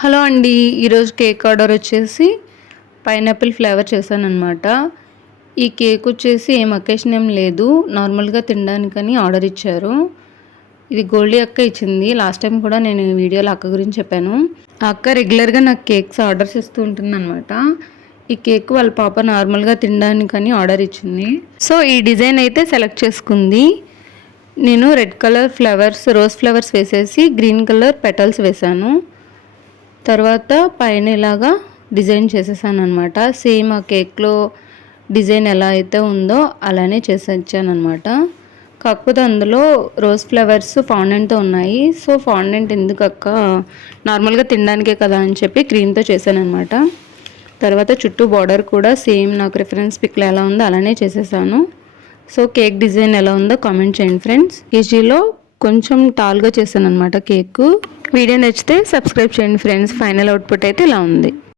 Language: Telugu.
హలో అండి, ఈరోజు కేక్ ఆర్డర్ వచ్చేసి పైనాపిల్ ఫ్లేవర్ చేశానన్నమాట. ఈ కేక్ వచ్చేసి ఏం అకేషన్ ఏం లేదు, నార్మల్గా తినడానికని ఆర్డర్ ఇచ్చారు. ఇది గోల్డీ అక్క ఇచ్చింది. లాస్ట్ టైం కూడా నేను ఈ వీడియోలో అక్క గురించి చెప్పాను. ఆ అక్క రెగ్యులర్గా నాకు కేక్స్ ఆర్డర్స్ ఇస్తూ ఉంటుందన్నమాట. ఈ కేక్ వాళ్ళ పాప నార్మల్గా తినడానికని ఆర్డర్ ఇచ్చింది. సో ఈ డిజైన్ అయితే సెలెక్ట్ చేసుకుంది. నేను red colour flowers, rose flowers వేసేసి గ్రీన్ కలర్ పెటల్స్ వేసాను. తర్వాత పైన ఇలాగా డిజైన్ చేసేసాను అనమాట. సేమ్ ఆ కేక్లో డిజైన్ ఎలా అయితే ఉందో అలానే చేసి ఇచ్చాను అనమాట. కాకపోతే అందులో రోజ్ ఫ్లవర్స్ ఫాండెంట్తో ఉన్నాయి. సో ఫాండెంట్ ఎందుకు అక్క, నార్మల్గా తినడానికే కదా అని చెప్పి క్రీమ్తో చేశాను అనమాట. తర్వాత చుట్టూ బార్డర్ కూడా సేమ్ నాకు రిఫరెన్స్ పిక్లో ఎలా ఉందో అలానే చేసేసాను. సో కేక్ డిజైన్ ఎలా ఉందో కామెంట్ చేయండి ఫ్రెండ్స్. కేజీలో కొంచెం టాల్గా చేశాను అనమాట కేక్. వీడియో నచ్చితే సబ్స్క్రైబ్ చేయండి ఫ్రెండ్స్. ఫైనల్ అవుట్పుట్ అయితే ఇలా ఉంది.